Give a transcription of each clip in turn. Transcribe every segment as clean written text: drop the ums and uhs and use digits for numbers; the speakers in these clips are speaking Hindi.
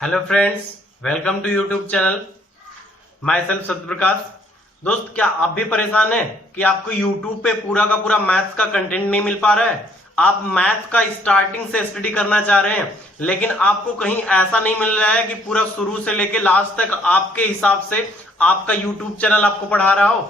Hello friends, welcome to YouTube channel. Myself Satya Prakash. दोस्त, क्या आप भी परेशान हैं कि आपको यूट्यूब पे पूरा का पूरा मैथ्स का कंटेंट नहीं मिल पा रहा है? आप मैथ्स का स्टार्टिंग से स्टडी करना चाह रहे हैं, लेकिन आपको कहीं ऐसा नहीं मिल रहा है कि पूरा शुरू से लेके लास्ट तक आपके हिसाब से आपका यूट्यूब चैनल आपको पढ़ा रहा हो।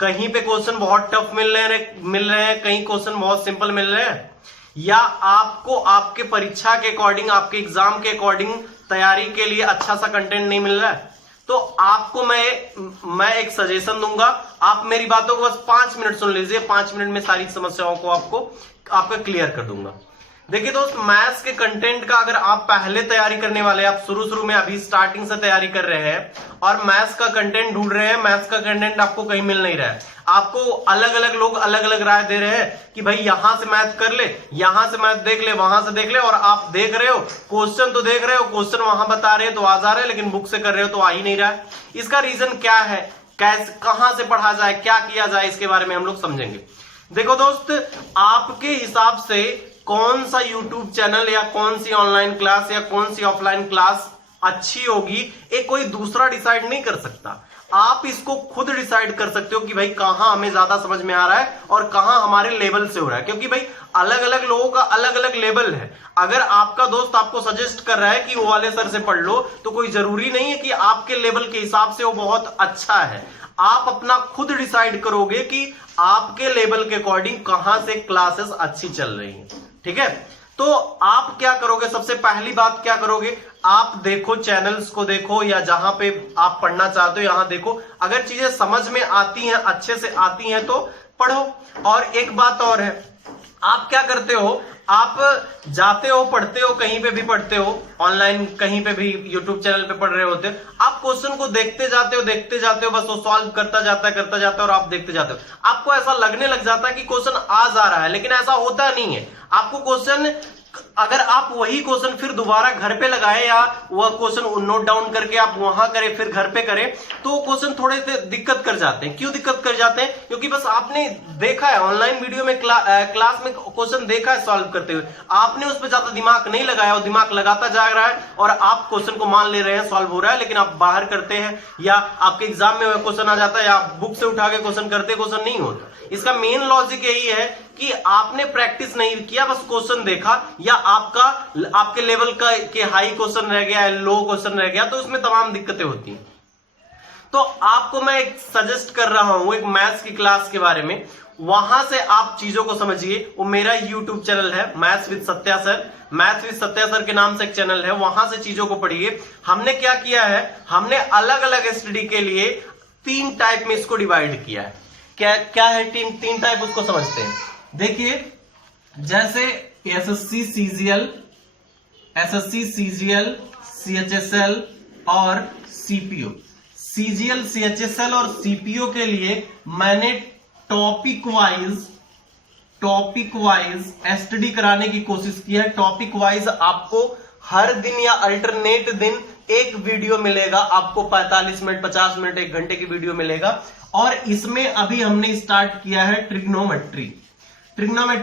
कहीं पे क्वेश्चन बहुत टफ मिल रहे हैं, कहीं क्वेश्चन बहुत सिंपल मिल रहे हैं, या आपको आपके परीक्षा के अकॉर्डिंग, आपके एग्जाम के अकॉर्डिंग तैयारी के लिए अच्छा सा कंटेंट नहीं मिल रहा है, तो आपको मैं एक सजेशन दूंगा। आप मेरी बातों को बस 5 मिनट सुन लीजिए। 5 मिनट में सारी समस्याओं को आपका क्लियर कर दूंगा। देखिए दोस्त, मैथ्स के कंटेंट का अगर आप पहले तैयारी करने वाले, आप शुरू में अभी स्टार्टिंग से तैयारी कर रहे हैं और मैथ्स का कंटेंट ढूंढ रहे हैं, मैथ्स का कंटेंट आपको कहीं मिल नहीं रहा है, आपको अलग अलग लोग अलग अलग राय दे रहे हैं कि भाई यहां से मैथ कर ले, यहां से मैथ देख ले, वहां से देख ले, और आप देख रहे हो क्वेश्चन तो देख रहे हो, क्वेश्चन वहां बता रहे हो तो आ जा रहे हैं, लेकिन बुक से कर रहे हो तो आ ही नहीं रहा है। इसका रीजन क्या है, कैसे, कहां से पढ़ा जाए, क्या किया जाए, इसके बारे में हम लोग समझेंगे। देखो दोस्त, आपके हिसाब से कौन सा यूट्यूब चैनल या कौन सी ऑनलाइन क्लास या कौन सी ऑफलाइन क्लास अच्छी होगी, ये कोई दूसरा डिसाइड नहीं कर सकता। आप इसको खुद डिसाइड कर सकते हो कि भाई कहां हमें ज्यादा समझ में आ रहा है और कहां हमारे लेवल से हो रहा है, क्योंकि भाई अलग अलग लोगों का अलग अलग लेवल है। अगर आपका दोस्त आपको सजेस्ट कर रहा है कि वो वाले सर से पढ़ लो, तो कोई जरूरी नहीं है कि आपके लेवल के हिसाब से वो बहुत अच्छा है। आप अपना खुद डिसाइड करोगे कि आपके लेवल के अकॉर्डिंग कहां से क्लासेस अच्छी चल रही हैं, ठीक है? तो आप क्या करोगे, सबसे पहली बात क्या करोगे, आप देखो, चैनल्स को देखो, या जहां पे आप पढ़ना चाहते हो यहां देखो। अगर चीजें समझ में आती हैं, अच्छे से आती हैं, तो पढ़ो। और एक बात और है, आप क्या करते हो, आप जाते हो, पढ़ते हो, कहीं पे भी पढ़ते हो, ऑनलाइन कहीं पे भी यूट्यूब चैनल पे पढ़ रहे होते हो, आप क्वेश्चन को देखते जाते हो, बस वो सॉल्व करता जाता है और आप देखते जाते हो। आपको ऐसा लगने लग जाता है कि क्वेश्चन आ जा रहा है, लेकिन ऐसा होता नहीं है। आपको क्वेश्चन, अगर आप वही क्वेश्चन फिर दोबारा घर पे लगाए, या वह क्वेश्चन नोट डाउन करके आप वहां करें फिर घर पे करें, तो क्वेश्चन थोड़े से दिक्कत कर जाते हैं। क्यों दिक्कत कर जाते हैं? क्योंकि बस आपने देखा है ऑनलाइन वीडियो में, क्लास में क्वेश्चन देखा है सॉल्व करते हुए, आपने उस पर ज्यादा दिमाग नहीं लगाया, और दिमाग लगाता जा रहा है और आप क्वेश्चन को मान ले रहे हैं सॉल्व हो रहा है, लेकिन आप बाहर करते हैं या आपके एग्जाम में क्वेश्चन आ जाता है, या आप बुक से उठा के क्वेश्चन करते, क्वेश्चन नहीं होता। इसका मेन लॉजिक यही है कि आपने प्रैक्टिस नहीं किया, बस क्वेश्चन देखा, या आपके लेवल का के हाई क्वेश्चन रह गया है, लो क्वेश्चन रह गया, तो उसमें तमाम दिक्कतें होती हैं। तो आपको मैं एक सजेस्ट कर रहा हूं एक मैथ्स की क्लास के बारे में, वहां से आप चीजों को समझिए। वो मेरा यूट्यूब चैनल है, maths with Satya sir, maths with Satya sir के नाम से एक चैनल है, वहां से चीजों को पढ़िए। हमने क्या किया है, हमने अलग अलग स्टडी के लिए 3 टाइप में इसको डिवाइड किया है। क्या है 3 टाइप, उसको समझते हैं। देखिए, जैसे एसएससी सीजीएल, सीएचएसएल और सीपीओ। सीजीएल, सीएचएसएल और सीपीओ के लिए मैंने टॉपिक वाइज स्टडी कराने की कोशिश की है। टॉपिक वाइज आपको हर दिन या अल्टरनेट दिन एक वीडियो मिलेगा, आपको 45 मिनट, 50 मिनट, 1 घंटे की वीडियो मिलेगा। और इसमें अभी हमने स्टार्ट किया है ट्रिग्नोमेट्री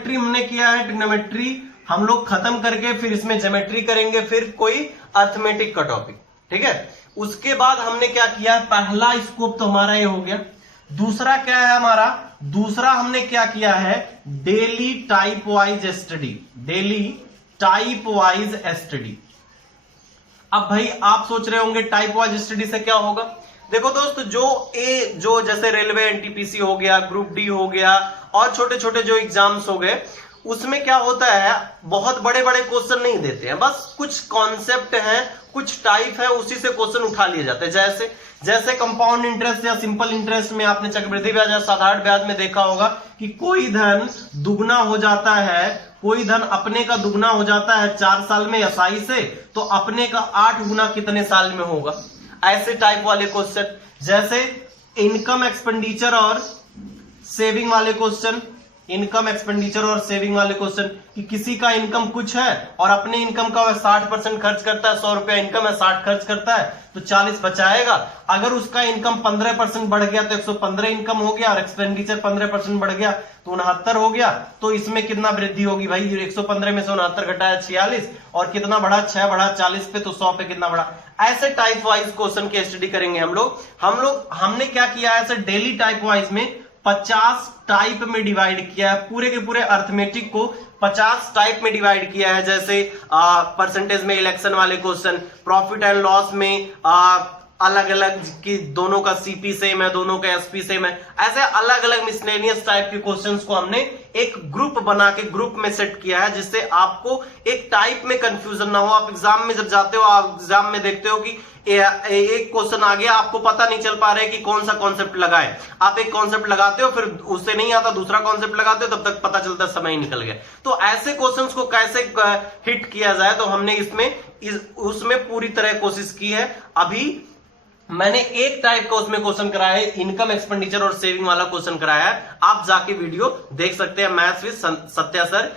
हमने किया है। ट्रिग्नोमेट्री हम लोग खत्म करके फिर इसमें ज्योमेट्री करेंगे, फिर कोई अर्थमेटिक का टॉपिक, ठीक है? उसके बाद हमने क्या किया, पहला स्कोप तो हमारा ये हो गया। दूसरा क्या है हमारा, दूसरा हमने क्या किया है, डेली टाइप वाइज स्टडी। अब भाई आप सोच रहे होंगे टाइप वाइज स्टडी से क्या होगा। देखो दोस्त, जो जैसे रेलवे एनटीपीसी हो गया, ग्रुप डी हो गया, और छोटे छोटे जो एग्जाम्स हो गए, उसमें क्या होता है, बहुत बड़े बड़े क्वेश्चन नहीं देते हैं, बस कुछ कॉन्सेप्ट है, कुछ टाइप है, उसी से क्वेश्चन उठा लिए जाते हैं। जैसे कंपाउंड इंटरेस्ट या सिंपल इंटरेस्ट में आपने चक्रवृद्धि ब्याज या साधारण ब्याज में देखा होगा कि कोई धन दुगना हो जाता है, कोई धन अपने का दुगना हो जाता है 4 साल में एसआई से, तो अपने का 8 गुना कितने साल में होगा। ऐसे टाइप वाले क्वेश्चन, जैसे इनकम एक्सपेंडिचर और सेविंग वाले क्वेश्चन, इनकम एक्सपेंडिचर और सेविंग वाले क्वेश्चन, कि किसी का इनकम कुछ है और अपने इनकम का वह 60% खर्च करता है, 100 रुपया इनकम है, 60 खर्च करता है तो 40 बचाएगा। अगर उसका इनकम 15% बढ़ गया तो 115 इनकम हो गया, और एक्सपेंडिचर 15% बढ़ गया तो 69 हो गया। तो इसमें कितना वृद्धि होगी भाई, 115 में से 69 घटाया 46, और कितना बढ़ा, 6 बढ़ा 40 पे, तो 100 पे कितना बढ़ा। ऐसे टाइप वाइज क्वेश्चन की स्टडी करेंगे हम लोग। हमने क्या किया है, ऐसे डेली टाइप वाइज में 50 टाइप में डिवाइड किया है, पूरे के पूरे अर्थमेटिक को 50 टाइप में डिवाइड किया है। जैसे परसेंटेज में इलेक्शन वाले क्वेश्चन, प्रॉफिट एंड लॉस में अलग अलग की दोनों का सीपी सेम है, दोनों का एसपी सेम है, ऐसे अलग अलग मिसलेनियस टाइप के क्वेश्चंस को हमने एक ग्रुप बना के ग्रुप में सेट किया है, जिससे आपको एक टाइप में कंफ्यूजन ना हो। आप एग्जाम में जब जाते हो, आप एग्जाम में देखते हो कि एक क्वेश्चन आ गया, आपको पता नहीं चल पा रहा है कि कौन सा कॉन्सेप्ट लगाए। आप एक कॉन्सेप्ट लगाते हो, फिर उससे नहीं आता, दूसरा कॉन्सेप्ट लगाते हो, तब तक पता चलता है समय ही निकल गया। तो ऐसे क्वेश्चंस को कैसे हिट किया जाए, तो हमने उसमें पूरी तरह कोशिश की है। अभी मैंने एक टाइप का उसमें क्वेश्चन कराया है, इनकम एक्सपेंडिचर और सेविंग वाला क्वेश्चन कराया है। आप जाके वीडियो देख सकते हैं, maths with Satya sir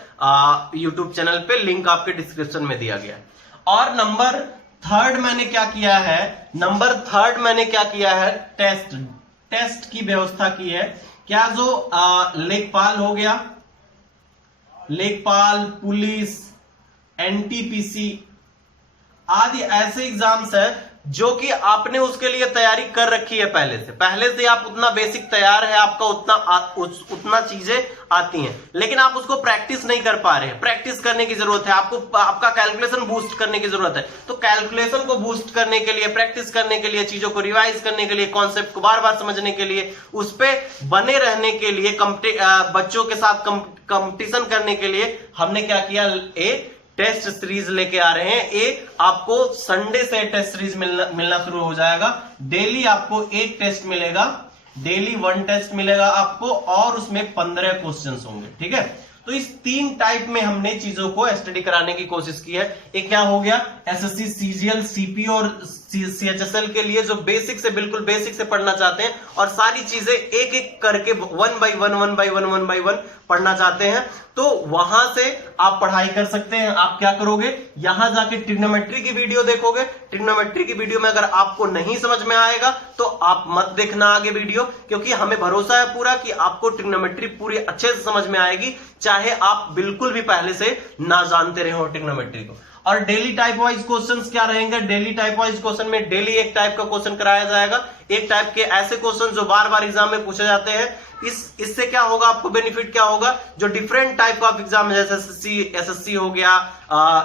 YouTube channel पे, लिंक आपके डिस्क्रिप्शन में दिया गया है। और नंबर थर्ड मैंने क्या किया है, टेस्ट की व्यवस्था की है। क्या जो लेखपाल हो गया, लेखपाल, पुलिस, एनटीपीसी आदि ऐसे एग्जाम्स है जो कि आपने उसके लिए तैयारी कर रखी है पहले से आप उतना बेसिक तैयार है, आपका उतना चीजें आती हैं, लेकिन आप उसको प्रैक्टिस नहीं कर पा रहे हैं। प्रैक्टिस करने की जरूरत है आपको, आपका कैलकुलेशन बूस्ट करने की जरूरत है। तो कैलकुलेशन को बूस्ट करने के लिए, प्रैक्टिस करने के लिए, चीजों को रिवाइज करने के लिए, कॉन्सेप्ट को बार बार समझने के लिए, उस पर बने रहने के लिए, बच्चों के साथ कंपटीशन करने के लिए हमने क्या किया, टेस्ट सीरीज लेके आ रहे हैं। आपको संडे से टेस्ट सीरीज मिलना शुरू हो जाएगा। डेली आपको एक टेस्ट मिलेगा, डेली 1 टेस्ट मिलेगा आपको, और उसमें 15 क्वेश्चंस होंगे। ठीक है, तो इस 3 टाइप में हमने चीजों को स्टडी कराने की कोशिश की है। एक क्या हो गया, एसएससी, सीजीएल, सीपी और सीएचएसएल के लिए जो बेसिक से, बिल्कुल बेसिक से पढ़ना चाहते हैं और सारी चीजें एक एक करके 1 by 1 पढ़ना चाहते हैं, तो वहां से आप पढ़ाई कर सकते हैं। आप क्या करोगे, यहां जाके ट्रिग्नोमेट्री की वीडियो देखोगे। ट्रिग्नोमेट्री की वीडियो में अगर आपको नहीं समझ में आएगा तो आप मत देखना आगे वीडियो, क्योंकि हमें भरोसा है पूरा कि आपको ट्रिग्नोमेट्री पूरी अच्छे से समझ में आएगी, चाहे आप बिल्कुल भी पहले से ना जानते रहे हो ट्रिग्नोमेट्री को। और डेली टाइप वाइज क्वेश्चंस क्या रहेंगे, डेली टाइप वाइज क्वेश्चन में डेली एक टाइप का क्वेश्चन कराया जाएगा। एक टाइप के ऐसे क्वेश्चन जो बार बार एग्जाम में पूछे जाते हैं। इससे क्या होगा, आपको बेनिफिट क्या होगा, जो डिफरेंट टाइप ऑफ एग्जाम है, जैसे एसएससी हो गया,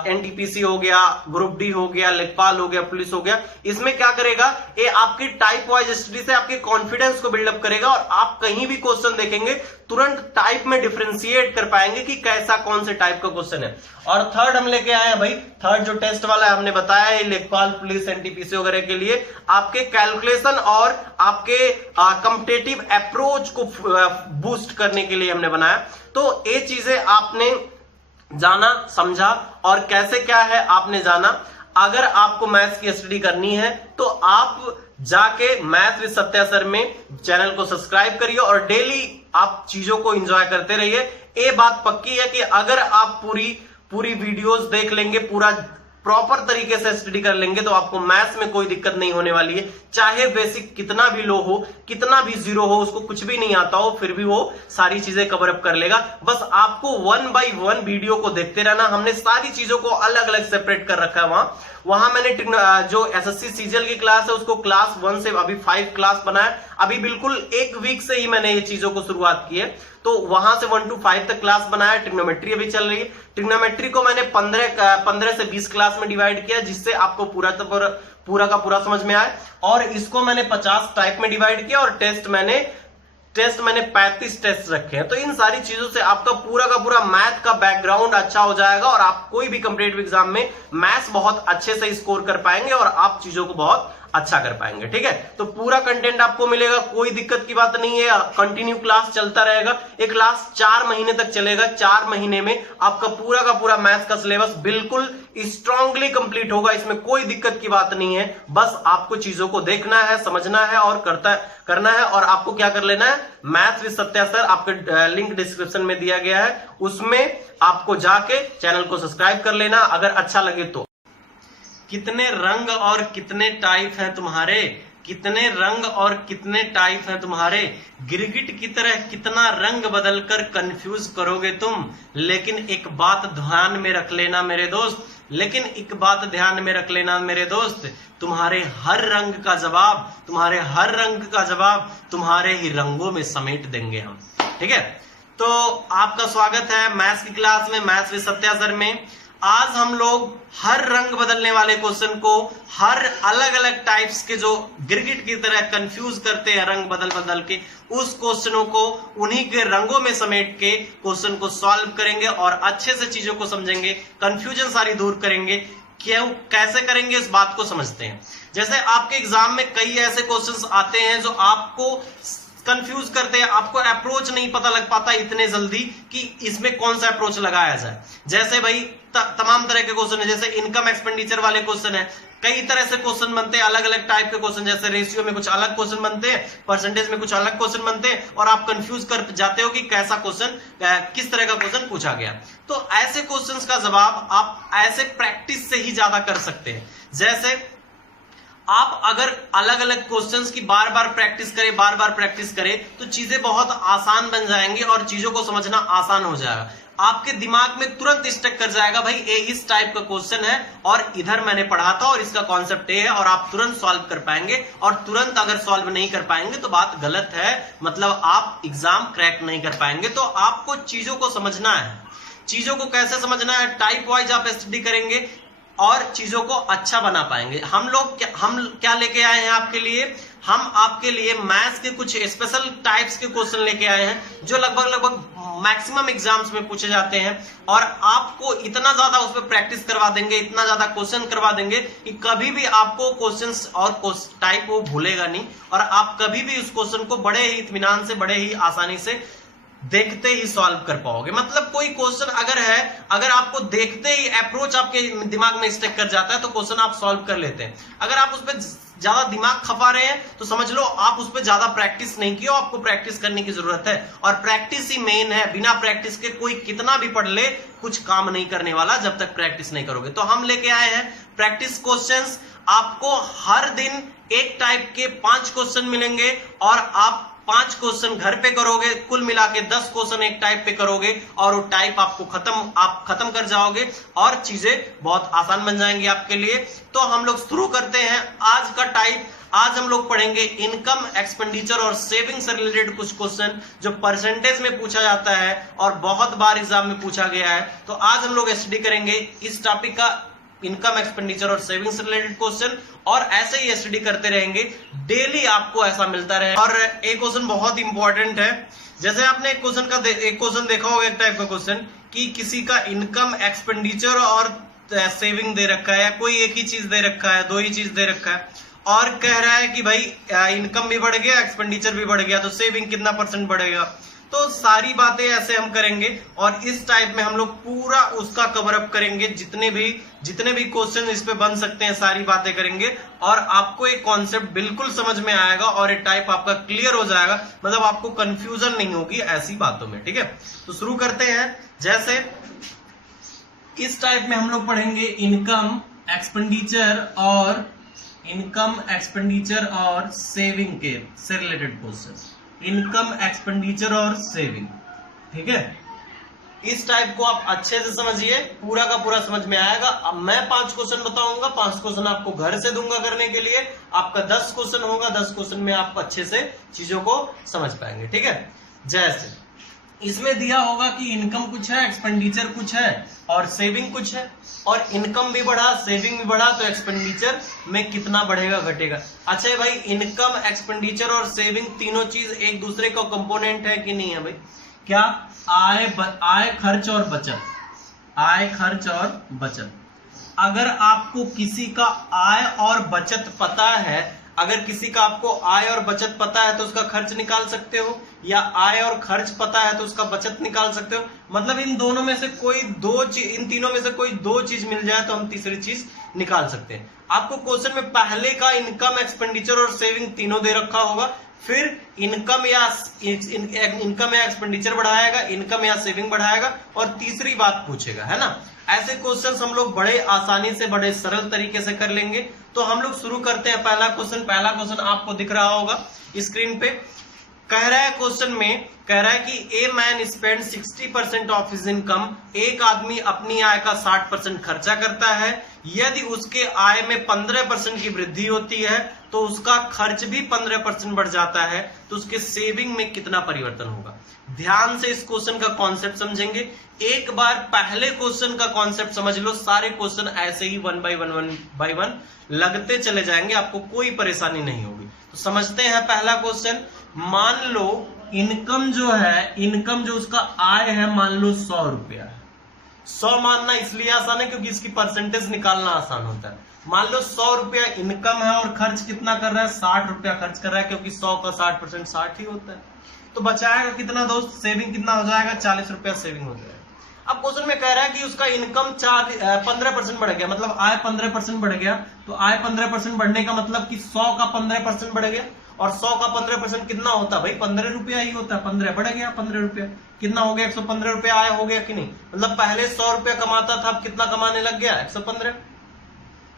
एनटीपीसी हो गया, ग्रुप डी हो गया, लेखपाल हो गया, पुलिस हो गया, इसमें क्या करेगा, ये आपकी टाइप वाइज स्टडी से आपके कॉन्फिडेंस को बिल्डअप करेगा, और आप कहीं भी क्वेश्चन देखेंगे तुरंत टाइप में डिफरेंशिएट कर पाएंगे कि कैसा कौन से टाइप का क्वेश्चन है। और थर्ड हम लेके आए हैं भाई, थर्ड जो टेस्ट वाला है हमने बताया है, लेखपाल, पुलिस, एनटीपीसी वगैरह के लिए आपके कैलकुलेशन और आपके कॉम्पिटिटिव अप्रोच को बूस्ट करने के लिए हमने बनाया। तो ये चीजें आपने जाना, समझा, और कैसे क्या है आपने जाना। अगर आपको मैथ्स की स्टडी करनी है तो आप जाके मैथ विद सत्या सर में चैनल को सब्सक्राइब करिए और डेली आप चीजों को एंजॉय करते रहिए। ये बात पक्की है कि अगर आप पूरी वीडियोस देख लेंगे, पूरा प्रॉपर तरीके से स्टडी कर लेंगे, तो आपको मैथ्स में कोई दिक्कत नहीं होने वाली है। चाहे बेसिक कितना भी लो हो, कितना भी जीरो हो, उसको कुछ भी नहीं आता हो, फिर भी वो सारी चीजें कवर अप कर लेगा। बस आपको 1 by 1 वीडियो को देखते रहना। हमने सारी चीजों को अलग अलग सेपरेट कर रखा है। वहां मैंने जो एसएससी सीजीएल की क्लास है उसको क्लास 1 से अभी 5 क्लास बनाया। अभी बिल्कुल एक वीक से ही मैंने ये चीजों को शुरुआत की है, तो वहां से 1 to 5 तक क्लास बनाया। ट्रिग्नोमेट्री अभी चल रही है। ट्रिग्नोमेट्री को मैंने 15 से 20 क्लास में डिवाइड किया, जिससे आपको पूरा का पूरा समझ में आए। और इसको मैंने 50 टाइप में डिवाइड किया, और टेस्ट मैंने 35 टेस्ट रखे हैं। तो इन सारी चीजों से आपका पूरा का पूरा मैथ का बैकग्राउंड अच्छा हो जाएगा, और आप कोई भी कॉम्पिटिटिव एग्जाम में मैथ्स बहुत अच्छे से स्कोर कर पाएंगे, और आप चीजों को बहुत अच्छा कर पाएंगे। ठीक है, तो पूरा कंटेंट आपको मिलेगा, कोई दिक्कत की बात नहीं है। कंटिन्यू क्लास चलता रहेगा, एक क्लास 4 महीने तक चलेगा। 4 महीने में आपका पूरा का पूरा मैथ्स का सिलेबस बिल्कुल स्ट्रांगली कंप्लीट होगा, इसमें कोई दिक्कत की बात नहीं है। बस आपको चीजों को देखना है, समझना है और करना है। और आपको क्या कर लेना है, मैथ्स विद सत्या सर आपका लिंक डिस्क्रिप्शन में दिया गया है, उसमें आपको जाके चैनल को सब्सक्राइब कर लेना अगर अच्छा लगे तो। कितने रंग और कितने टाइप हैं तुम्हारे, कितने रंग और कितने टाइप हैं तुम्हारे, गिरगिट की तरह कितना रंग बदलकर कंफ्यूज करोगे तुम। लेकिन एक बात ध्यान में रख लेना मेरे दोस्त, लेकिन एक बात ध्यान में रख लेना मेरे दोस्त, तुम्हारे हर रंग का जवाब, तुम्हारे हर रंग का जवाब तुम्हारे ही रंगों में समेट देंगे हम। ठीक है, तो आपका स्वागत है मैथ्स की क्लास में, मैथ्स विद सत्या सर में। आज हम लोग हर रंग बदलने वाले क्वेश्चन को, हर अलग अलग टाइप्स के जो गिरगिट की तरह कंफ्यूज करते हैं रंग बदल बदल के, उस क्वेश्चनों को उन्हीं के रंगों में समेट के क्वेश्चन को सॉल्व करेंगे और अच्छे से चीजों को समझेंगे, कंफ्यूजन सारी दूर करेंगे। क्यों, कैसे करेंगे इस बात को समझते हैं। जैसे आपके एग्जाम में कई ऐसे क्वेश्चंस आते हैं जो आपको कंफ्यूज करते हैं, आपको अप्रोच नहीं पता लग पाता इतने जल्दी कि इसमें कौन सा अप्रोच लगाया जाए। जैसे भाई तमाम तरह के क्वेश्चन है, जैसे इनकम एक्सपेंडिचर वाले क्वेश्चन है, कई तरह से क्वेश्चन बनते हैं, अलग अलग टाइप के क्वेश्चन, जैसे रेशियो में कुछ अलग क्वेश्चन बनते हैं, परसेंटेज में कुछ अलग क्वेश्चन बनते हैं, और आप कंफ्यूज कर जाते हो कि कैसा क्वेश्चन, किस तरह का क्वेश्चन पूछा गया। तो ऐसे क्वेश्चंस का जवाब आप ऐसे प्रैक्टिस से ही ज्यादा कर सकते हैं। जैसे आप अगर अलग अलग क्वेश्चंस की बार बार प्रैक्टिस करें तो चीजें बहुत आसान बन जाएंगी और चीजों को समझना आसान हो जाएगा। आपके दिमाग में तुरंत स्टक कर जाएगा, भाई ये इस टाइप का क्वेश्चन है और इधर मैंने पढ़ा था और इसका कॉन्सेप्ट ये है, और आप तुरंत सॉल्व कर पाएंगे। और तुरंत अगर सॉल्व नहीं कर पाएंगे तो बात गलत है, मतलब आप एग्जाम क्रैक नहीं कर पाएंगे। तो आपको चीजों को समझना है। चीजों को कैसे समझना है, टाइप वाइज आप स्टडी करेंगे और चीजों को अच्छा बना पाएंगे। हम क्या लेके आए हैं आपके लिए, हम आपके लिए मैथ्स के कुछ स्पेशल टाइप्स के क्वेश्चन लेके आए हैं जो लगभग मैक्सिमम एग्जाम्स में पूछे जाते हैं, और आपको इतना ज्यादा उस पर प्रैक्टिस करवा देंगे, इतना ज्यादा क्वेश्चन करवा देंगे कि कभी भी आपको क्वेश्चंस और टाइप वो भूलेगा नहीं, और आप कभी भी उस क्वेश्चन को बड़े ही इत्मीनान से, बड़े ही आसानी से देखते ही सॉल्व कर पाओगे। मतलब कोई क्वेश्चन अगर आपको देखते ही अप्रोच आपके दिमाग में स्टक कर जाता है तो क्वेश्चन आप सॉल्व कर लेते हैं। अगर आप उस पर ज्यादा दिमाग खपा रहे हैं तो समझ लो आप उस पर ज्यादा प्रैक्टिस नहीं किया, आपको प्रैक्टिस करने की जरूरत है, और प्रैक्टिस ही मेन है। बिना प्रैक्टिस के कोई कितना भी पढ़ ले कुछ काम नहीं करने वाला जब तक प्रैक्टिस नहीं करोगे। तो हम लेके आए हैं प्रैक्टिस क्वेश्चंस। आपको हर दिन एक टाइप के 5 क्वेश्चन मिलेंगे और आप 5 क्वेश्चन घर पे करोगे, कुल मिला के 10 क्वेश्चन एक टाइप पे करोगे और वो टाइप आप खत्म कर जाओगे और चीजें बहुत आसान बन जाएंगी आपके लिए। तो हम लोग शुरू करते हैं आज का टाइप। आज हम लोग पढ़ेंगे इनकम एक्सपेंडिचर और सेविंग से रिलेटेड कुछ क्वेश्चन जो परसेंटेज में पूछा जाता है और बहुत बार एग्जाम में पूछा गया है। तो आज हम लोग स्टडी करेंगे इस टॉपिक का, इनकम एक्सपेंडिचर और सेविंग से रिलेटेड क्वेश्चन, और ऐसे ही स्टडी करते रहेंगे, डेली आपको ऐसा मिलता रहे। और एक क्वेश्चन बहुत इंपॉर्टेंट है, जैसे आपने एक क्वेश्चन देखा होगा, एक टाइप का क्वेश्चन कि किसी का इनकम एक्सपेंडिचर और सेविंग दे रखा है, या कोई एक ही चीज दे रखा है, 2 ही चीज दे रखा है, और कह रहा है कि भाई इनकम भी बढ़ गया, एक्सपेंडिचर भी बढ़ गया, तो सेविंग कितना % बढ़ेगा। तो सारी बातें ऐसे हम करेंगे और इस टाइप में हम लोग पूरा उसका कवर अप करेंगे, जितने भी क्वेश्चन इस पे बन सकते हैं सारी बातें करेंगे, और आपको एक कॉन्सेप्ट बिल्कुल समझ में आएगा और ये टाइप आपका क्लियर हो जाएगा, मतलब आपको कंफ्यूजन नहीं होगी ऐसी बातों में। ठीक है, तो शुरू करते हैं। जैसे इस टाइप में हम लोग पढ़ेंगे इनकम एक्सपेंडिचर और सेविंग के से रिलेटेड क्वेश्चन, इनकम एक्सपेंडिचर और सेविंग। ठीक है, इस टाइप को आप अच्छे से समझिए, पूरा का पूरा समझ में आएगा। अब मैं 5 क्वेश्चन बताऊंगा, 5 क्वेश्चन आपको घर से दूंगा करने के लिए, आपका 10 क्वेश्चन होगा, 10 क्वेश्चन में आप अच्छे से चीजों को समझ पाएंगे। ठीक है, जैसे इसमें दिया होगा कि इनकम कुछ है, एक्सपेंडिचर कुछ है और सेविंग कुछ है, और इनकम भी बढ़ा, सेविंग भी बढ़ा, तो एक्सपेंडिचर में कितना बढ़ेगा घटेगा। अच्छा भाई, इनकम एक्सपेंडिचर और सेविंग तीनों चीज एक दूसरे का कंपोनेंट है कि नहीं है भाई? क्या आय खर्च और बचत, आय खर्च और बचत। अगर आपको किसी का आय और बचत पता है, अगर किसी का आपको आय और बचत पता है तो उसका खर्च निकाल सकते हो, या आय और खर्च पता है तो उसका बचत निकाल सकते हो। मतलब इन दोनों में से कोई दो चीज, इन तीनों में से कोई दो चीज मिल जाए तो हम तीसरी चीज निकाल सकते हैं। आपको क्वेश्चन में पहले का इनकम, एक्सपेंडिचर और सेविंग तीनों दे रखा होगा, फिर इनकम या एक्सपेंडिचर बढ़ाएगा, इनकम या सेविंग बढ़ाएगा, और तीसरी बात पूछेगा, है ना। ऐसे क्वेश्चंस हम लोग बड़े आसानी से, बड़े सरल तरीके से कर लेंगे। तो हम लोग शुरू करते हैं। पहला क्वेश्चन आपको दिख रहा होगा स्क्रीन पे। कह रहा है क्वेश्चन में, कह रहा है कि a man spend 60% of his income, एक आदमी अपनी आय का 60% खर्चा करता है। यदि उसके आय में 15% की वृद्धि होती है तो उसका खर्च भी 15% बढ़ जाता है, तो उसके सेविंग में कितना परिवर्तन होगा। ध्यान से इस क्वेश्चन का कॉन्सेप्ट समझेंगे। एक बार पहले क्वेश्चन का कॉन्सेप्ट समझ लो, सारे क्वेश्चन ऐसे ही वन बाय वन लगते चले जाएंगे, आपको कोई परेशानी नहीं होगी। तो समझते हैं पहला क्वेश्चन। मान लो इनकम जो है, इनकम जो उसका आय है, मान लो 100 रुपया है। 100 मानना इसलिए आसान है क्योंकि इसकी परसेंटेज निकालना आसान होता है। मान लो 100 रुपया इनकम है और खर्च कितना कर रहा है, 60 रुपया खर्च कर रहा है, क्योंकि 100 का 60% 60 ही होता है। तो बचाएगा कितना दोस्त, सेविंग कितना हो जाएगा, 40 रुपया सेविंग हो जाएगा। अब क्वेश्चन में कह रहा है कि उसका इनकम 15% बढ़ गया, मतलब आय 15% बढ़ गया। तो आय 15% बढ़ने का मतलब कि 100 का 15% बढ़ गया, और 100 का 15% कितना होता है भाई, 15 रुपया ही होता है। 15 बढ़ गया, 15 रुपया कितना हो गया, 115 रुपया आय हो गया कि नहीं। मतलब पहले 100 रुपया कमाता था, अब कितना कमाने लग गया, 115।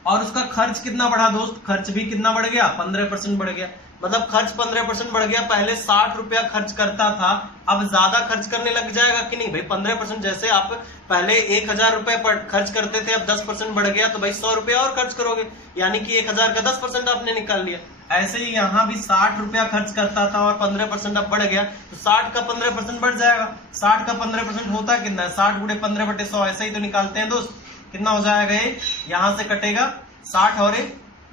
और उसका खर्च कितना बढ़ा दोस्त, खर्च भी कितना बढ़ गया, 15% बढ़ गया। मतलब खर्च 15% बढ़ गया। पहले 60 रुपया खर्च करता था, अब ज्यादा खर्च करने लग जाएगा कि नहीं भाई। 15% जैसे आप पहले 1000 रुपए खर्च करते थे, अब 10% बढ़ गया, तो भाई 100 रुपया और खर्च करोगे, यानी कि 1000 का 10% आपने निकाल लिया। ऐसे ही यहाँ भी 60 रुपया खर्च करता था और 15% अब बढ़ गया, तो 60 का 15% बढ़ जाएगा। 60 का 15% होता कितना है, 60 गुणे 15/100, ऐसे ही तो निकालते हैं दोस्त। कितना हो जाएगा ये, यहाँ से कटेगा 60 और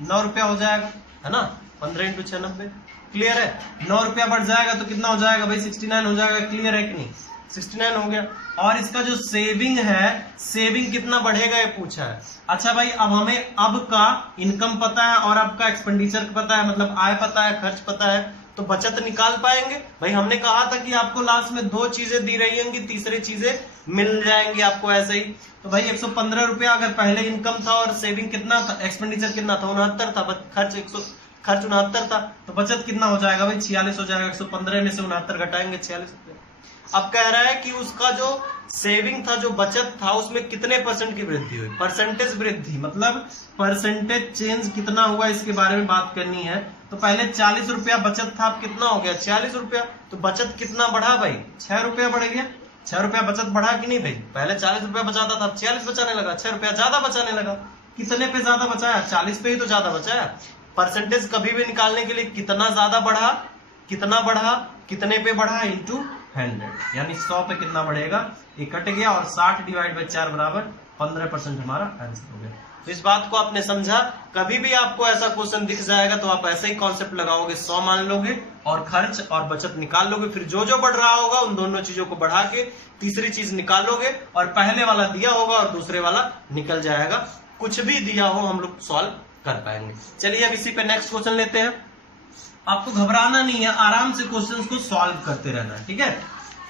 9 रुपया हो जाएगा, है ना। 15 × 6 90। क्लियर है। 9 रुपया बढ़ जाएगा तो कितना हो जाएगा भाई, 69 हो जाएगा। क्लियर है कि नहीं, 69 हो गया। और इसका जो सेविंग है, सेविंग कितना बढ़ेगा ये पूछा है। अच्छा भाई, अब हमें अब का इनकम पता है और अब का एक्सपेंडिचर पता है, मतलब आय पता है, खर्च पता है, तो बचत निकाल पाएंगे भाई। हमने कहा था कि आपको लास्ट में 2 चीजें दी रही होंगी, तीसरी चीजें मिल जाएंगी आपको ऐसे ही। तो भाई 115 रुपया अगर पहले इनकम था और सेविंग कितना था, एक्सपेंडिचर कितना था, 69 था, खर्च 69 था, तो बचत कितना हो जाएगा भाई, 46 हो जाएगा। 115 में से 69 घटाएंगे, 46 रुपया। अब कह रहा है कि उसका जो सेविंग था, जो बचत था, उसमें कितने % की वृद्धि हुई, परसेंटेज वृद्धि, मतलब परसेंटेज चेंज कितना हुआ, इसके बारे में बात करनी है। तो पहले 40 रुपया बचत था, अब कितना हो गया, 46 रुपया। तो बचत कितना बढ़ा भाई, 6 रुपया बढ़ गया। 6 रुपया बचत बढ़ा कि नहीं भाई, पहले 40 रुपया बचाता था, अब 46 बचाने लगा, 6 रुपया ज्यादा बचाने लगा। कितने पे ज्यादा बचाया, 40 पे ही तो ज्यादा बचाया। परसेंटेज कभी भी निकालने के लिए कितना ज्यादा बढ़ा, कितना बढ़ा, कितने पे बढ़ा, इंटू 100, यानी 100 पे कितना बढ़ेगा, ये कट गया, और 60 / 4 बराबर 15% हमारा आंसर हो गया। तो इस बात को आपने समझा। कभी भी आपको ऐसा क्वेश्चन दिख जाएगा तो आप ऐसे ही कॉन्सेप्ट लगाओगे, 100 मान लोगे और खर्च और बचत निकाल लोगे, फिर जो जो बढ़ रहा होगा उन दोनों चीजों को बढ़ा के तीसरी चीज निकालोगे, और पहले वाला दिया होगा और दूसरे वाला निकल जाएगा। कुछ भी दिया हो हम लोग सॉल्व कर पाएंगे। चलिए अब इसी पे नेक्स्ट क्वेश्चन लेते हैं। आपको घबराना नहीं है, आराम से क्वेश्चंस को सॉल्व करते रहना है, ठीक है।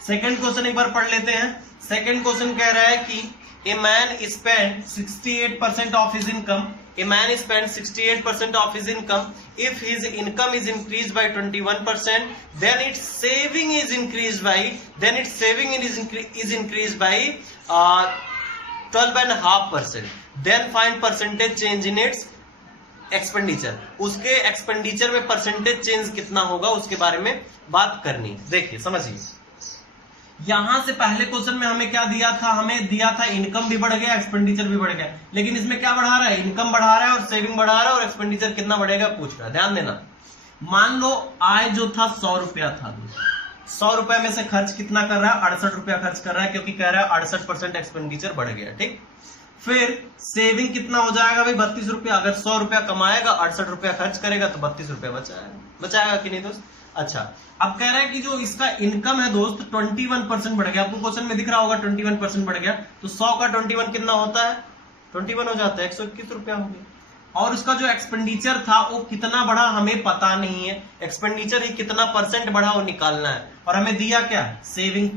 सेकंड क्वेश्चन एक बार पढ़ लेते हैं। सेकंड क्वेश्चन कह रहा है कि a man spend 68% of his income, A man spend 68% of his income, if his income is increase bye 21%, then its saving is increased by 12.5%, then find percentage change in its expenditure. उसके एक्सपेंडिचर में परसेंटेज चेंज कितना होगा उसके बारे में बात करनी। देखिए समझिए, यहां से पहले क्वेश्चन में हमें क्या दिया था, हमें दिया था इनकम भी बढ़ गया, एक्सपेंडिचर भी बढ़ गया, लेकिन इसमें क्या बढ़ा रहा है, इनकम बढ़ा रहा है और सेविंग बढ़ा रहा है, और एक्सपेंडिचर कितना बढ़ेगा पूछ रहा है। ध्यान देना, मान लो आय जो था 100 रुपया था, 100 रुपए में से खर्च कितना कर रहा है, 68 रुपया खर्च कर रहा है, क्योंकि कह रहा है 68% एक्सपेंडिचर बढ़ गया, ठीक। फिर सेविंग कितना हो जाएगा भाई, 32 रुपया। अगर 100 रुपया कमाएगा, 68 रुपया खर्च करेगा, तो 32 रुपया बचाएगा कि नहीं दोस्त। अच्छा, अब कह रहा है कि जो इसका इनकम है दोस्त 21% बढ़ गया। आपको क्वेश्चन में दिख रहा होगा 21% बढ़ गया, तो 100 का 21 कितना होता है, 21 हो जाता है, 121 रुपया हो गया। और उसका जो एक्सपेंडिचर था वो कितना बढ़ा हमें पता नहीं है, एक्सपेंडिचर ही कितना परसेंट बढ़ा वो निकालना है। और हमें दिया क्या है, सेविंग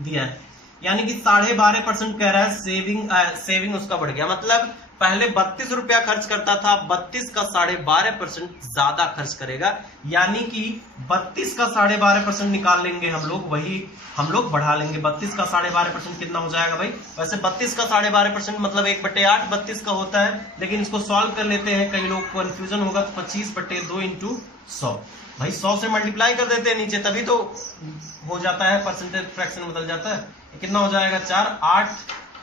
दिया है, यानी कि 12.5% कह रहा है सेविंग उसका बढ़ गया। मतलब पहले 32 रुपया खर्च करता था, 32 का 12.5% ज्यादा खर्च करेगा, यानी कि 32 का 12.5% निकाल लेंगे हम लोग, वही हम लोग बढ़ा लेंगे। 32 का 12.5% कितना हो जाएगा भाई, वैसे 32 का 12.5% मतलब 1/8 32 का होता है, लेकिन इसको सॉल्व कर लेते हैं, कई लोग को कंफ्यूजन होगा। तो 25/2 इंटू 100, भाई 100 से मल्टीप्लाई कर देते हैं नीचे, तभी तो हो जाता है, परसेंटेज फ्रैक्शन बदल जाता है। कितना हो जाएगा 4,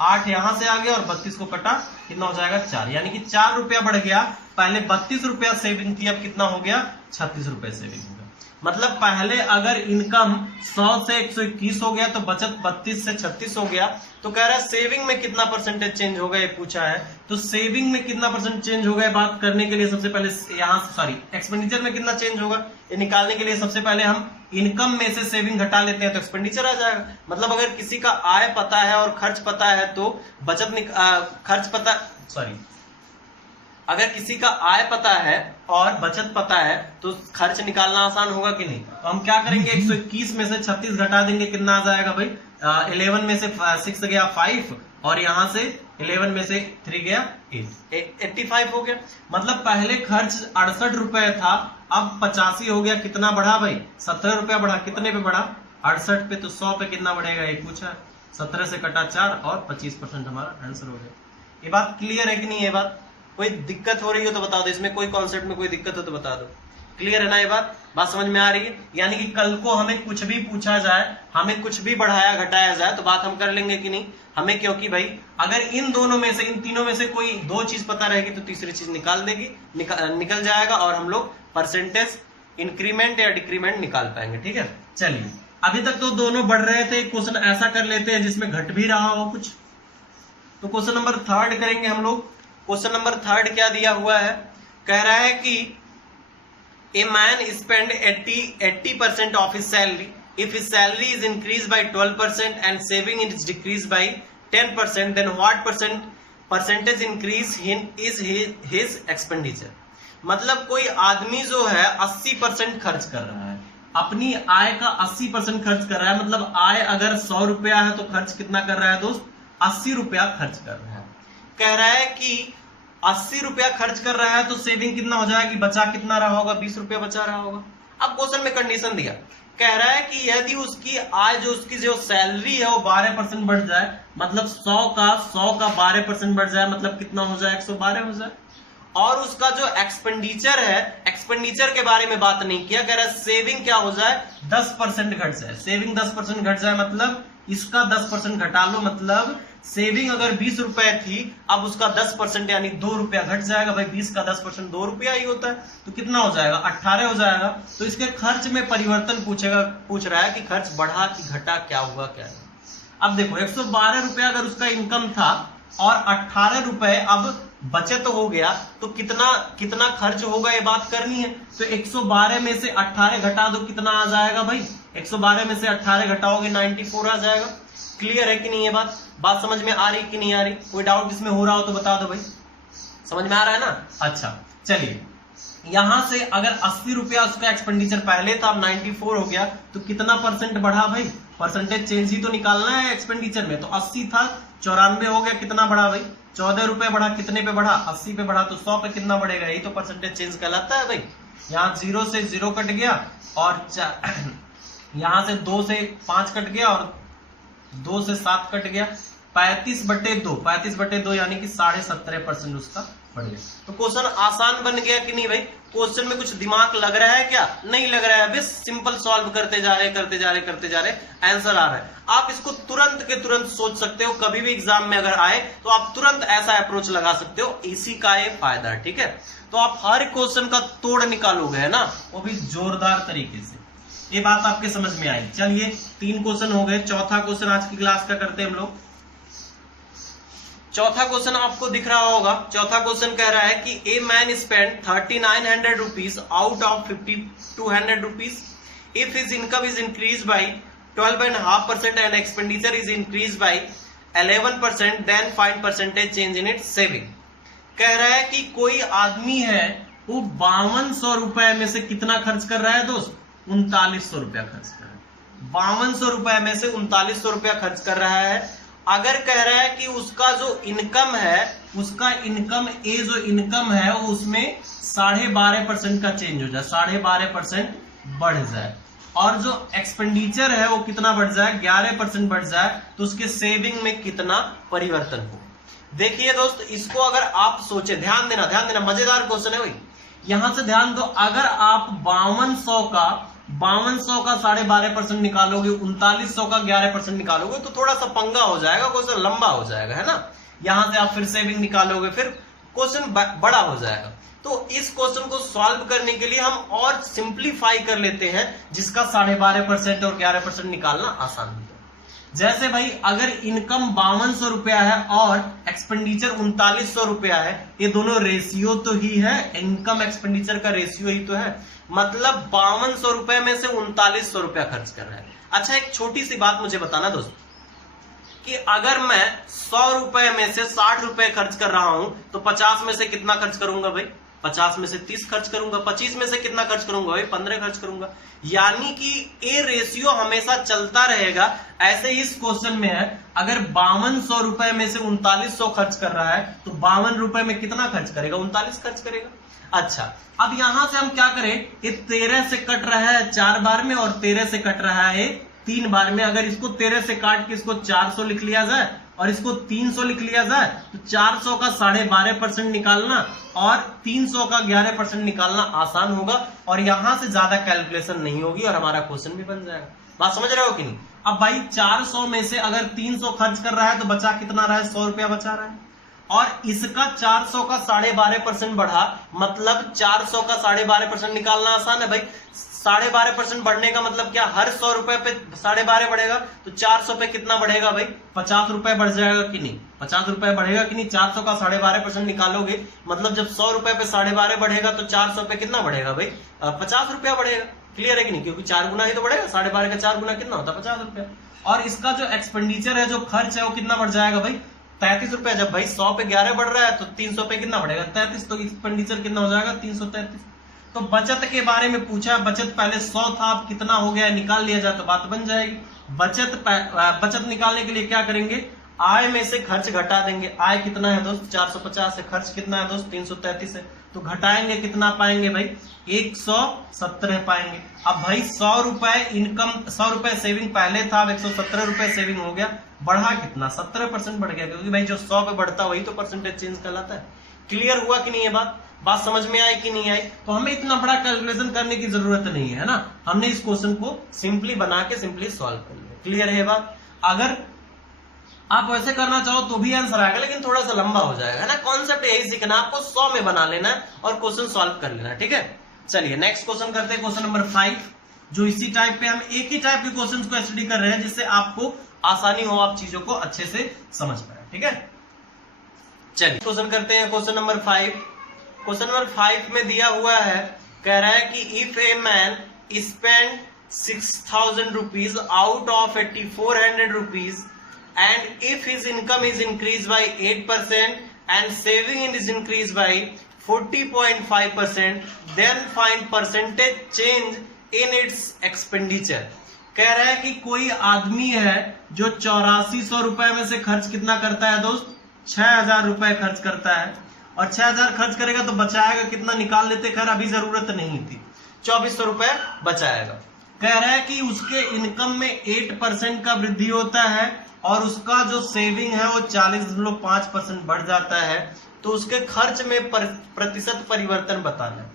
8 यहां से आ गया और 32 को कटा, कितना हो जाएगा 4, यानी कि 4 रुपया बढ़ गया। पहले 32 रुपया सेविंग थी, अब कितना हो गया 36 रुपए सेविंग हो गया। मतलब पहले अगर इनकम 100 से 121 हो गया तो बचत 32 से 36 हो गया। तो कह रहा है सेविंग में कितना परसेंटेज चेंज होगा, ये पूछा है। तो सेविंग में कितना परसेंट चेंज होगा, बात करने के लिए सबसे पहले यहाँ सॉरी एक्सपेंडिचर में कितना चेंज होगा ये निकालने के लिए सबसे पहले हम इनकम में से सेविंग घटा लेते हैं, तो एक्सपेंडिचर आ जाएगा। मतलब अगर किसी का आय पता है और खर्च पता है तो अगर किसी का आय पता है और बचत पता है तो खर्च निकालना आसान होगा कि नहीं। तो हम क्या करेंगे, 121 में से 36 घटा देंगे, कितना आ जाएगा भाई, 11 में से 6 गया 5 और यहां से 11 में से 3 गया 8, 85 हो गया। मतलब पहले खर्च 68 रुपए था, अब 85 हो गया। कितना बढ़ा भाई, 17 रुपया बढ़ा। कितने पे बढ़ा, 68 पे। तो 100 पे कितना बढ़ेगा ये पूछा, 17 से कटा 4 और 25% हमारा आंसर हो गया। ये बात क्लियर है कि नहीं, ये बात कोई दिक्कत हो रही हो तो बता दो, इसमें कोई कॉन्सेप्ट में कोई दिक्कत हो तो बता दो। क्लियर है ना, ये बात समझ में आ रही है। यानी कि कल को हमें कुछ भी पूछा जाए, हमें कुछ भी बढ़ाया घटाया जाए तो बात हम कर लेंगे कि नहीं हमें, क्योंकि भाई अगर इन दोनों में से, इन तीनों में से कोई 2 चीज पता रहेगी तो तीसरी चीज निकल जाएगा और हम लोग परसेंटेज इंक्रीमेंट या डिक्रीमेंट निकाल पाएंगे। ठीक है, चलिए अभी तक तो दोनों बढ़ रहे थे, क्वेश्चन ऐसा कर लेते हैं जिसमें घट भी रहा हो कुछ। तो क्वेश्चन नंबर 3 करेंगे हम लोग। क्वेश्चन नंबर 3 क्या दिया हुआ है, कह रहा है कि a man spend 80% of his salary if his salary is increase by 12% and saving is decrease by 10%, then what percentage increase is his expenditure. मतलब कोई आदमी जो है 80% खर्च कर रहा है, अपनी आय का 80% खर्च कर रहा है। मतलब आय अगर 100 रुपया है तो खर्च कितना कर रहा है दोस्त, 80 रुपया खर्च कर रहा है। कह रहा है कि 80 रुपया खर्च कर रहा है तो सेविंग कितना हो जाएगी, बचा कितना रहा होगा, 20 रुपया बचा रहा होगा। अब क्वेश्चन में कंडीशन दिया, कह रहा है कि यदि उसकी आय उसकी जो सैलरी है वो 12% बढ़ जाए, मतलब 100 का 12% बढ़ जाए, मतलब कितना हो जाए, 112 हो जाए। और उसका जो एक्सपेंडिचर है, एक्सपेंडिचर के बारे में बात नहीं किया, कह रहा है सेविंग क्या हो जाए, 10% घट जाए। सेविंग 10% घट जाए मतलब इसका 10% घटा लो, मतलब सेविंग अगर 20 रुपए थी, अब उसका 10% यानी 2 रुपया घट जाएगा। भाई 20 का 10% 2 रुपया ही होता है, तो कितना हो जाएगा, 18 हो जाएगा। तो इसके खर्च में परिवर्तन पूछ रहा है कि खर्च बढ़ा कि घटा, क्या हुआ क्या नहीं। अब देखो 112 रुपया अगर उसका इनकम था और 18 रुपए अब बचत हो गया, तो कितना खर्च होगा ये बात करनी है। तो 112 में से 18 घटा दो, कितना आ जाएगा भाई, 112 में से 18 घटाओगे 94 आ जाएगा। क्लियर है कि नहीं, ये बात समझ में आ रही कि नहीं आ रही, कोई डाउट इसमें हो रहा हो तो बता दो भाई, समझ में आ रहा है ना। अच्छा चलिए, यहां से अगर 80 रुपया उसका एक्सपेंडिचर पहले था, अब 94 हो गया, तो कितना परसेंट बढ़ा भाई, परसेंटेज चेंज ही तो निकालना है एक्सपेंडिचर में। तो 80 था 94 हो गया, कितना बढ़ा भाई, 14 रुपए बढ़ा। कितने पे बढ़ा, 80 पे बढ़ा, तो 100 पे कितना बढ़ेगा, यही तो परसेंटेज चेंज कहलाता है भाई। यहाँ 0 से 0 कट गया और यहां से 2 से 5 कट गया और 2 से 7 कट गया, 35/2 यानी कि 17.5% उसका बढ़ गया। तो क्वेश्चन आसान बन गया कि नहीं भाई, क्वेश्चन में कुछ दिमाग लग रहा है क्या, नहीं लग रहा है, बस सिंपल सॉल्व करते जा रहे आंसर आ रहा है। आप इसको तुरंत के तुरंत सोच सकते हो, कभी भी एग्जाम में अगर आए तो आप तुरंत ऐसा अप्रोच लगा सकते हो, इसी का ये फायदा है। ठीक है, तो आप हर क्वेश्चन का तोड़ निकालोगे, है ना, वो भी जोरदार तरीके से। ये बात आपके समझ में आई। चलिए 3 क्वेश्चन हो गए, चौथा क्वेश्चन आज की क्लास का करते हैं हम लोग। चौथा क्वेश्चन आपको दिख रहा होगा। चौथा क्वेश्चन कह रहा है कि a man spend 3900 rupees out of 5200 rupees if his income is increase by 12.5% and expenditure is increase by 11%, then find percentage change in its saving. कह रहा है कि कोई आदमी है वो 5200 रुपए में से कितना खर्च कर रहा है दोस्त? 3900 रुपया खर्च कर रहा है। 5200 रुपए में से 3900 रुपया खर्च कर रहा है। अगर कह रहा है कि उसका जो इनकम है, उसका इनकम जो इनकम है वो उसमें 12.5% का चेंज हो जाए, 12.5% बढ़ जाए, और जो एक्सपेंडिचर है वो कितना बढ़ जाए? 11% बढ़ जाए, तो उसके सेविंग में कितना परिवर्तन हो? देखिए दोस्त, इसको अगर आप सोचे, ध्यान देना, मजेदार क्वेश्चन है भाई। यहां से ध्यान दो, अगर आप 5200 का 12.5% निकालोगे, 3900 का 11% निकालोगे, तो थोड़ा सा पंगा हो जाएगा, क्वेश्चन लंबा हो जाएगा, है ना। यहां से आप फिर सेविंग निकालोगे, फिर क्वेश्चन बड़ा हो जाएगा। तो इस क्वेश्चन को सॉल्व करने के लिए हम और सिंप्लीफाई कर लेते हैं, जिसका 12.5% और 11% निकालना आसान होता है। जैसे भाई, अगर इनकम 5200 रुपया है और एक्सपेंडिचर 3900 रुपया है, ये दोनों रेशियो तो ही है, इनकम एक्सपेंडिचर का रेशियो ही तो है, मतलब 5200 रुपए में से 3900 रुपया खर्च कर रहा है। अच्छा, एक छोटी सी बात मुझे बताना दोस्त, कि अगर मैं 100 रुपए में से 60 रुपए खर्च कर रहा हूं, तो 50 में से कितना खर्च करूंगा भाई? 50 में से 30 खर्च करूंगा। 25 में से कितना खर्च करूंगा भाई? 15 खर्च करूंगा। यानी कि ये रेशियो हमेशा चलता रहेगा। ऐसे ही इस क्वेश्चन में है, अगर 5200 रुपए में से 3900 खर्च कर रहा है, तो 52 रुपए में कितना खर्च करेगा? 39 खर्च करेगा। अच्छा, अब यहां से हम क्या करें, ये 13 से कट रहा है 4 बार में, और 13 से कट रहा है 3 बार में। अगर इसको 13 से काट के इसको 400 लिख लिया जाए और इसको 300 लिख लिया जाए, तो 400 का 12.5% निकालना और 300 का 11% निकालना आसान होगा, और यहां से ज्यादा कैलकुलेशन नहीं होगी और हमारा क्वेश्चन भी बन जाएगा। बात समझ रहे हो कि नहीं? अब भाई 400 में से अगर 300 खर्च कर रहा है, तो बचा कितना रहा है? 100 रुपया बचा रहा है, और इसका 400 का 12.5% बढ़ा, मतलब 400 का 12.5% निकालना आसान है भाई। 12.5% बढ़ने का मतलब क्या? हर 100 रुपए पे 12.5 बढ़ेगा, तो 400 पे कितना बढ़ेगा भाई? 50 रुपए बढ़ जाएगा कि नहीं? 50 रुपए बढ़ेगा कि नहीं? 400 का 12.5% निकालोगे, मतलब जब 100 रुपए पे 12.5 बढ़ेगा, तो 400 पे कितना बढ़ेगा भाई? 50 रुपया बढ़ेगा। क्लियर है कि नहीं? क्योंकि 4 गुना ही तो बढ़ेगा, 12.5 का 4 गुना कितना होता है? 50 रुपया। और इसका जो एक्सपेंडिचर है, जो खर्च है, वो कितना बढ़ जाएगा भाई? 33 रुपया। जब भाई 100 पे 11 बढ़ रहा है, तो 300 पे कितना बढ़ेगा? 33। तो एक्सपेंडिचर कितना हो जाएगा? 333। तो बचत के बारे में पूछा, बचत पहले 100 था, अब कितना हो गया निकाल लिया जाए तो बात बन जाएगी। बचत निकालने के लिए क्या करेंगे? आय में से खर्च घटा देंगे। आय कितना है दोस्त? 450 है। खर्च कितना है दोस्त? 333 है। तो घटाएंगे कितना पाएंगे भाई? 117 पाएंगे। अब भाई 100 रुपए इनकम, 100 रुपए सेविंग पहले था, अब 117 रुपए सेविंग हो गया। बढ़ा कितना? 17% बढ़ गया, क्योंकि भाई जो 100 पे बढ़ता वही तो परसेंटेज चेंज कहलाता है। क्लियर हुआ कि नहीं? ये बात समझ में आई कि नहीं आई? तो हमें इतना बड़ा कैलकुलेशन करने की जरूरत नहीं है ना, हमने इस क्वेश्चन को सिंपली बना के सिंपली सॉल्व कर लिया। क्लियर है बात? अगर आप वैसे करना चाहो तो भी आंसर आएगा, लेकिन थोड़ा सा लंबा हो जाएगा ना। कॉन्सेप्ट यही सीखना, आपको 100 में बना लेना है और क्वेश्चन सॉल्व कर लेना। ठीक है, चलिए नेक्स्ट क्वेश्चन करते हैं, क्वेश्चन नंबर 5, जो इसी टाइप पे हम एक ही टाइप के क्वेश्चन को स्टडी कर रहे हैं, जिससे आपको आसानी हो, आप चीजों को अच्छे से समझ पाए। ठीक है, चलिए क्वेश्चन करते हैं, क्वेश्चन नंबर 5। क्वेश्चन नंबर 5 में दिया हुआ है, कह रहा है कि if A man spend 6000 rupees out of 8400 rupees and if his income is increased by 8% and saving is increased by 40.5%, then find percentage change in its expenditure। कह रहा है कि कोई आदमी है जो 8400 रुपए में से खर्च कितना करता है दोस्त? 6000 रुपए खर्च करता है, और 6000 खर्च करेगा तो बचाएगा कितना? निकाल लेते, खैर अभी जरूरत नहीं थी। 2400 रुपए बचाएगा। कह रहा है कि उसके इनकम में 8% का वृद्धि होता है, और उसका जो सेविंग है वो 40.5% बढ़ जाता है, तो उसके खर्च में प्रतिशत परिवर्तन बताना है।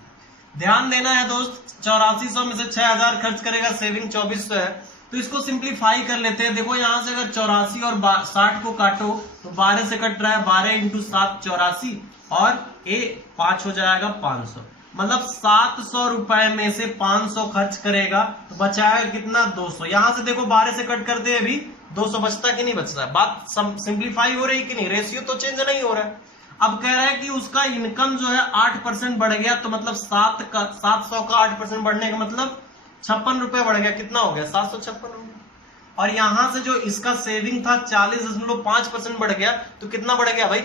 ध्यान देना है दोस्त, 8400 में से 6000 खर्च करेगा, सेविंग 2400 है, तो इसको सिंप्लीफाई कर लेते हैं। देखो यहां से अगर 84 और 60 को काटो तो 12 से कट रहा है, 12 इंटू 7 84, और ये 5 हो जाएगा 500, मतलब 700 रुपए में से 500 खर्च करेगा तो बचाएगा कितना? 200। यहां से देखो 12 से कट करते हैं, भी 200 बचता कि नहीं बचता? बात सिंप्लीफाई हो रही कि नहीं? रेशियो तो चेंज नहीं हो रहा है। अब कह रहा है कि उसका इनकम जो है 8% बढ़ गया, तो मतलब 700 का 8% बढ़ने का मतलब 56 रुपए बढ़ गया। कितना हो गया? 756 हो गया। और यहां से जो इसका सेविंग था 40.5% बढ़ गया, तो कितना बढ़ गया भाई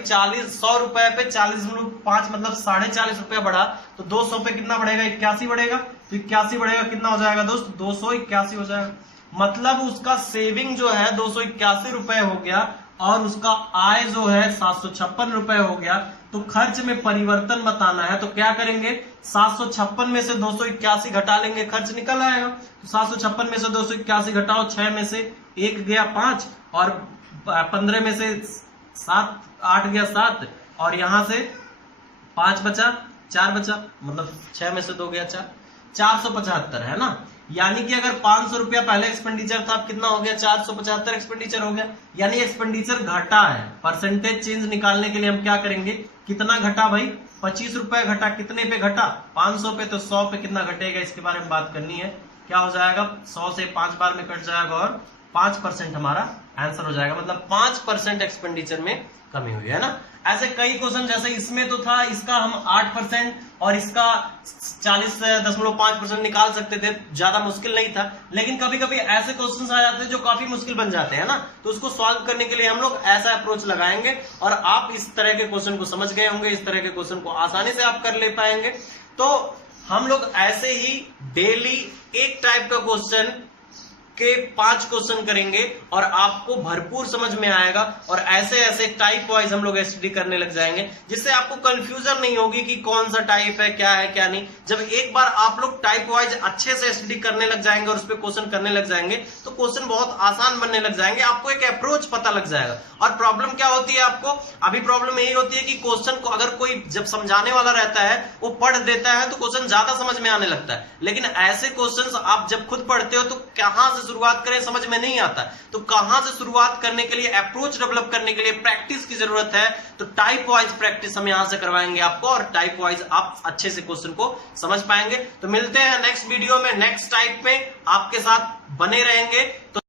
100 रुपए पे 40.5 मतलब 40.5 रुपया बढ़ा, तो 200 पे कितना बढ़ेगा 81 बढ़ेगा, तो 81 बढ़ेगा कितना हो जाएगा दोस्त 281 हो जाएगा। मतलब उसका सेविंग जो है 281 रुपए हो गया और उसका आय जो है 756 रुपए हो गया। तो खर्च में परिवर्तन बताना है तो क्या करेंगे 756 में से 281 घटा लेंगे, खर्च निकल आएगा। तो 756 में से 281 घटाओ, 6 में से 1 गया 5 और 15 में से 7 8 गया 7 और यहां से 5 बचा 4 बचा, मतलब 6 में से 2 गया 4, 475 है ना। यानी कि अगर 500 रुपया पहले एक्सपेंडिचर था, अब कितना हो गया 475 एक्सपेंडिचर हो गया, यानी एक्सपेंडिचर घटा है। परसेंटेज चेंज निकालने के लिए हम क्या करेंगे, कितना घटा भाई 25 रुपए घटा, कितने पे घटा 500 पे, तो 100 पे कितना घटेगा इसके बारे में बात करनी है। क्या हो जाएगा 100 से 5 बार में कट जाएगा और 5% हमारा आंसर हो जाएगा, मतलब 5% एक्सपेंडिचर में कमी हुई है ना। ऐसे कई क्वेश्चन जैसे इसमें तो था, इसका हम 8% और इसका 40.5% निकाल सकते थे, ज्यादा मुश्किल नहीं था। लेकिन कभी कभी ऐसे क्वेश्चंस आ जाते हैं जो काफी मुश्किल बन जाते हैं ना, तो उसको सॉल्व करने के लिए हम लोग ऐसा अप्रोच लगाएंगे और आप इस तरह के क्वेश्चन को समझ गए होंगे, इस तरह के क्वेश्चन को आसानी से आप कर ले पाएंगे। तो हम लोग ऐसे ही डेली एक टाइप का क्वेश्चन के 5 क्वेश्चन करेंगे और आपको भरपूर समझ में आएगा और ऐसे ऐसे टाइप वाइज हम लोग स्टडी करने लग जाएंगे, जिससे आपको कंफ्यूजन नहीं होगी कि कौन सा टाइप है, क्या है क्या नहीं। जब एक बार आप लोग टाइप वाइज अच्छे से स्टडी करने लग जाएंगे और उस पर क्वेश्चन करने लग जाएंगे तो क्वेश्चन बहुत आसान बनने लग जाएंगे, आपको एक अप्रोच पता लग जाएगा। और प्रॉब्लम क्या होती है आपको, अभी प्रॉब्लम यही होती है कि क्वेश्चन को अगर कोई जब समझाने वाला रहता है वो पढ़ देता है तो क्वेश्चन ज्यादा समझ में आने लगता है, लेकिन ऐसे क्वेश्चन आप जब खुद पढ़ते हो तो कहां से शुरुआत करें समझ में नहीं आता। तो कहां से शुरुआत करने के लिए, अप्रोच डेवलप करने के लिए प्रैक्टिस की जरूरत है। तो टाइप वाइज प्रैक्टिस हम यहां से करवाएंगे आपको और टाइप वाइज आप अच्छे से क्वेश्चन को समझ पाएंगे। तो मिलते हैं नेक्स्ट वीडियो में, नेक्स्ट टाइप में आपके साथ बने रहेंगे।